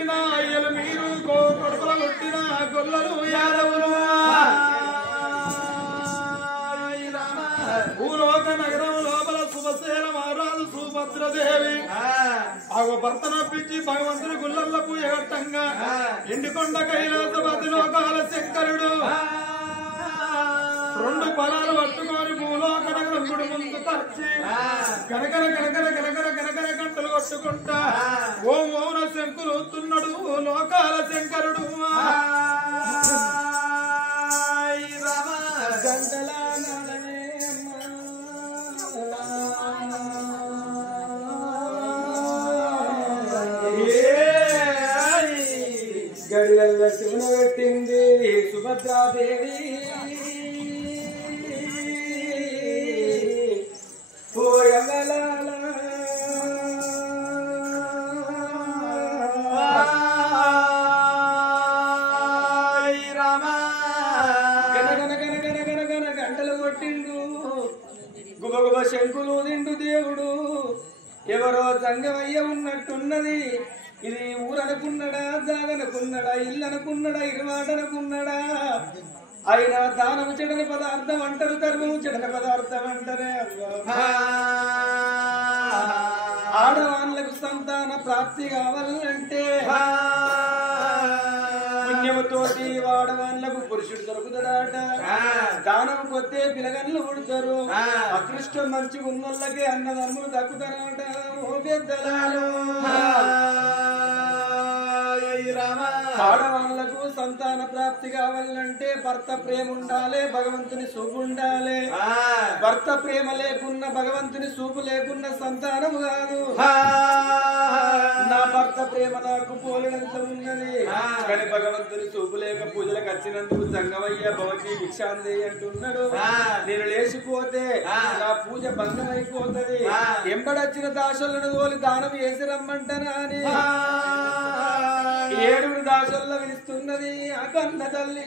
పుట్టిన అయ్యలు మీరు కొడుకుల పుట్టిన గొల్లలు యాదవులు భూలోక నగరం లోపల శుభశీల మహారాజు సుభద్రదేవి భర్త నప్పించి భగవంతుని గుళ్ళకు ఎగట్టంగా ఎండికొండ కైలాసపతి లోకాల శంకరుడు రెండు పొలాలు పట్టుకొని భూలోక నగరం గుడి ముందు తచ్చి కనకర కనకర కనకర కనకర గంటలు కొట్టుకుంటా ఓం మౌన శంకులు తున్నాడు లోకాల శంకరుడు గంటల గడిలల్ల శివున పెట్టింది సుభద్రాదేవి గంటలు కొట్టిండు గుబగుబ శంకులు నిండు దేవుడు ఎవరో సంగమయ్య ఉన్నట్టున్నది ఇది ఊరనుకున్నాడా జాగనుకున్నాడా ఇల్లు అనుకున్నాడా ఇరువాడనుకున్నాడా అయినా దానము చెడని పదార్థం అంటారు ధర్మము చెడని పదార్థం అంటారే ఆడవాళ్ళకు సంతాన ప్రాప్తి కావాలంటే పుణ్యముతోటి ఆడవాళ్ళకు పురుషుడు దొరుకుతాడట దానం కొద్దే పిలగన్లు పుడతారు అదృష్టం మంచి ఉన్నోళ్ళకే అన్నదమ్ములు దక్కుతారట ఓ పెద్దలాలు ఆడవాళ్లకు సంతాన ప్రాప్తి కావాలంటే భర్త ప్రేమ ఉండాలి భగవంతుని చూపు ఉండాలి భర్త ప్రేమ లేకున్న భగవంతుని చూపు లేకున్న సంతానం కాదు నా భర్త ప్రేమ నాకు పోలినంత ఉన్నది కానీ భగవంతుని చూపు లేక పూజలకు వచ్చినందుకు సంగమయ్య భవతి భిక్షాంది అంటున్నాడు నేను లేచిపోతే నా పూజ భంగం అయిపోతుంది ఎంబడొచ్చిన దాసులను తోలి దానం వేసి రమ్మంటానా అని 7 దాసుల్లో విలుస్తున్నది ఆ కన్న తల్లి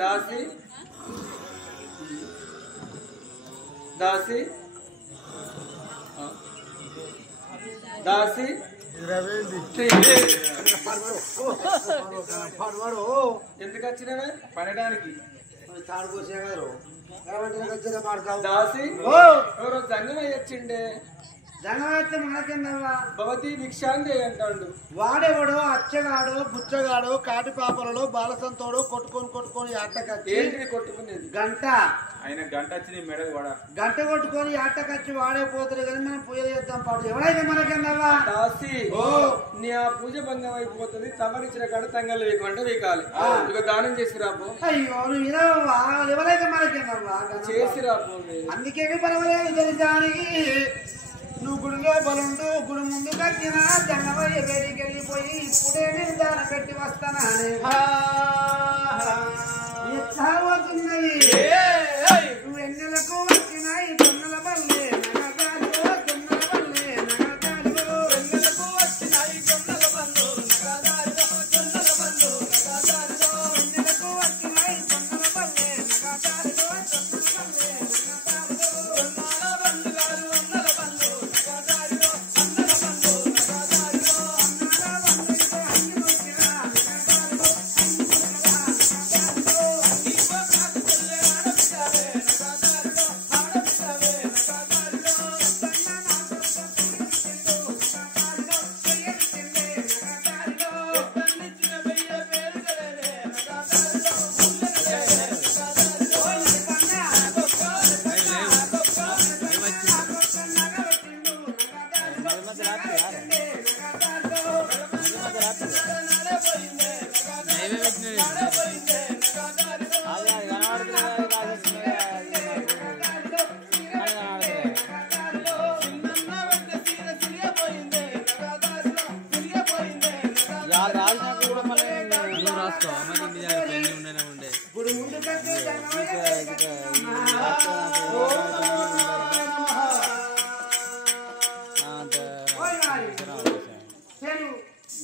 దాసి దాసి దాసి ఎందుకు వచ్చినవే పడడానికి దాసి ఎవరో జంగమయ్య వచ్చిండే జంగమైతే మనకెందవ్వా భవతి భిక్షాందే అంటాడు వాడెవడో అచ్చగాడో బుచ్చగాడో కాటి పాపలలో బాలసంతోడో కొట్టుకొని ఆటకచ్చి ఏంటి కొట్టుకునేది గంట ఆయన గంట వచ్చి నీ మెడకు వాడ గంట కొట్టుకొని ఆటకచ్చి వాడే పోతారు కానీ మనం పూజ చేద్దాం పాటు ఎవరైతే మనకెందవ్వా దాసి నీ ఆ పూజ భంగం అయిపోతుంది తమరిచ్చిన కాడ తంగలు వేయకుండా వేకాలి ఇక దానం చేసి రాపో అయ్యో నువ్వు వినవా ఎవరైతే మనకెందవ్వా చేసి రాపో అందుకే పర్వాలేదు తెలిసానికి నువ్వు గుడిలో బలుండు గుడి ముందు కట్టిన జంగమయ్య వేడికి వెళ్ళిపోయి ఇప్పుడే నేను దానం పెట్టి వస్తానని చావుతున్నది నువ్వు ఎన్నెలకు వచ్చినాయి జొన్నల బల్లే నగదాలు జొన్నల బల్లే నగదాలు ఎన్నెలకు వచ్చినాయి జొన్నల బల్లు నగదాలు జొన్నల బల్లు నగదాలు ఎన్నెలకు వచ్చినాయి జొన్నల బల్లే నగదాలు జొన్నల బల్లే నగదాలు జొన్నల బండుగారు ఉన్నల బల్లు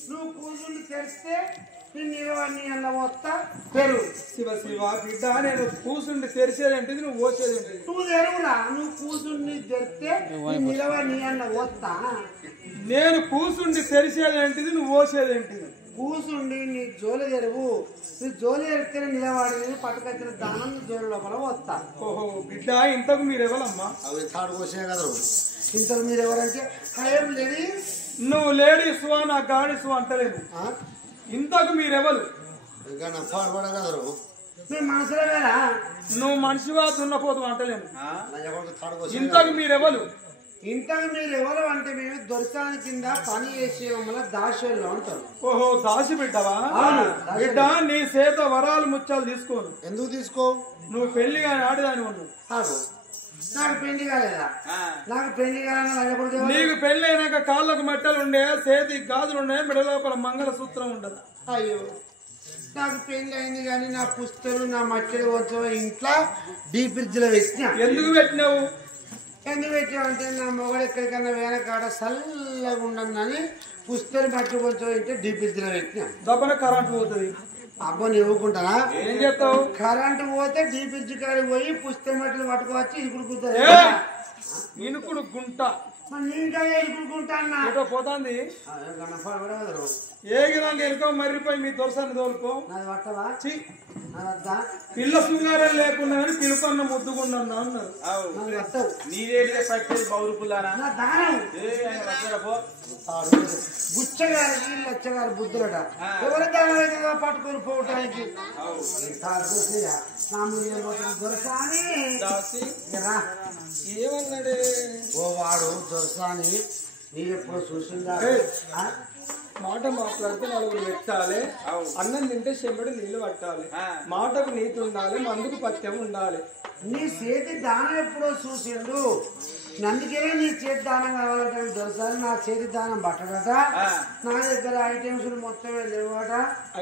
నువ్వు కూర్చుని తెరిస్తే నిన్ను అలా వస్తా పెరుగు శివ శివ బిడ్డ నేను కూసుండి తెరిచేదేంటిది నువ్వు పోసేదేంటిది నువ్వు తెరువురా నువ్వు కూర్చుండి తెరిస్తే నిలవని అన్న వస్తా నేను కూసుండి తెరిచేదేంటిది నువ్వు పోసేదేంటిది కూసుండి నీ జోలి తెరువు నీ జోలి తెరిస్తేనే నిలబడి పట్టుకొచ్చిన దానం జోలి లోపల వస్తా ఓహో బిడ్డ ఇంతకు మీరెవరమ్మా అవి తాడు కోసే కదా ఇంతకు మీరు ఎవరంటే ఏం లేడీ నువ్వు లేడీస్ నా గాడీస్ అంటలేను ఇంతకు మీరెవరు మీ మనసులో వేరా నువ్వు మనిషివా దున్నపోతు అంటలేను ఇంతకు మీరెవరు ఇంతకు మీరు ఎవరు అంటే మేము దొరకాని కింద పని చేసే మమ్మల్ని దాశల్లో ఉంటారు ఓహో దాసి బిడ్డవా బిడ్డ నీ చేత వరాలు ముత్యాలు తీసుకోను ఎందుకు తీసుకో నువ్వు పెళ్లి కానీ ఆడదాని ఉన్నావు నాకు పెళ్లి కాలేదా నాకు పెళ్లి కాలని నీకు పెళ్లి అయినాక కాళ్ళకు మట్టలు ఉండే చేతికి గాజులు ఉండే మెడ లోపల మంగళ సూత్రం ఉండదు అయ్యో నాకు పెళ్లి అయింది కానీ నా పుస్తలు నా మట్టలు వచ్చే ఇంట్లో డీప్ ఫ్రిడ్జ్ లో పెట్టినా ఎందుకు పెట్టినావు ఎందుకు పెట్టామంటే నా మొగడు ఎక్కడికన్నా వేరే కాడ చల్లగా ఉండని పుస్తలు మట్టి కొంచెం ఇంటే డీప్ ఫ్రిడ్జ్ లో పెట్టినా దప్పన కరెంట్ పోతుంది అబ్బో ఇవ్వకుంటానా ఏం చేస్తావు కరెంట్ పోతే డీప్ ఫ్రిడ్జ్ కాడికి పోయి పుస్తక మట్టలు పట్టుకోవచ్చి ఇప్పుడు కుదురు ఇనుకుడు గుంట ఇంకా ఎదుర్కొంటాన్నా పోతాంది ఏగినాక ఎనుకో మర్రిపోయి మీ దొరసాన్ని తోలుకో పిల్ల శృంగారం లేకుండా కానీ పిలుపన్న ముద్దుకున్నా అన్నారు నీదేడితే పట్టేది బౌరుపుల్లారా బుచ్చగారు లచ్చగారు బుద్ధులట ఎవరి దాని పట్టుకొని పోవటానికి ఏమన్నాడే ఓ వాడు దొరసాని మీరు ఎప్పుడు చూసిందా మాట మాట్లాడితే నలుగురు పెట్టాలి అన్నం తింటే చెమ్మడి నీళ్లు పట్టాలి మాటకు నీతి ఉండాలి మందుకు పత్యం ఉండాలి నీ చేతి దానం ఎప్పుడో చూసిండు అందుకే నీ చేతి దానం కావాలంటే దొరసారి నా చేతి దానం పట్టడట నా దగ్గర ఐటమ్స్ మొత్తం లేవట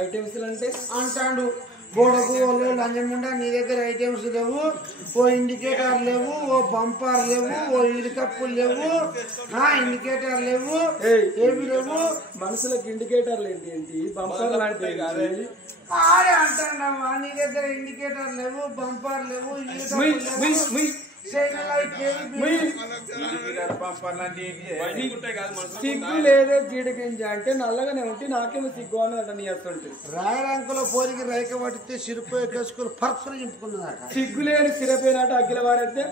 ఐటమ్స్ అంటే అంటాడు గోడకు వాళ్ళు లంజముండా నీ దగ్గర ఐటమ్స్ లేవు ఓ ఇండికేటర్ లేవు ఓ బంపర్ లేవు ఓ ఇడికప్పులు లేవు ఇండికేటర్ లేవు ఏమి లేవు మనుషులకు ఇండికేటర్లు ఏంటి బంపర్ లాంటివి కాదు ఆడే అంటాడమ్మా నీ దగ్గర ఇండికేటర్ లేవు బంపర్ లేవు సిగ్గు లేదే జీడిగింజ అంటే నల్లగానే ఉంటే నాకేమో సిగ్గు అని నీ వస్తుంటే రాయరంకులో పోలికి రైక పట్టితే సిరిపోయి కేసుకుని పర్సలు చింపుకున్నదట సిగ్గు లేని సిరపోయినట్టు అగ్గిల వారైతే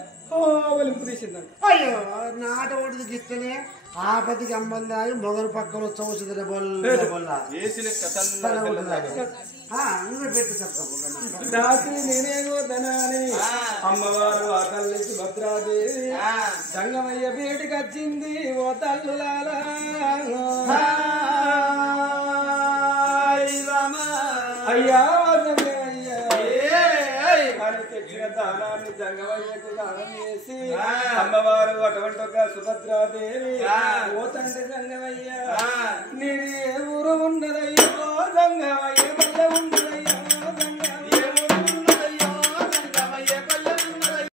వెలింపు తీసిందంట అయ్యో నాట ఒడిది గిత్తనే ఆపతికి అమ్మలు దాగి మొగలు పక్కన చౌసుదిరే దాసి నేనేగో ధనాని అమ్మవారు ఆ తల్లి సుభద్రాదేవి సంగమయ్య బీటికి వచ్చింది ఓ తల్లులారా అయ్యా తెచ్చిన దానాన్ని జంగమయ్యకు దానం చేసి అమ్మవారు అటువంటి ఒక సుభద్రాదేవి ఓ తండ్రి జంగమయ్య నీ ఊరు ఉన్నదయ్యో జంగమయ్య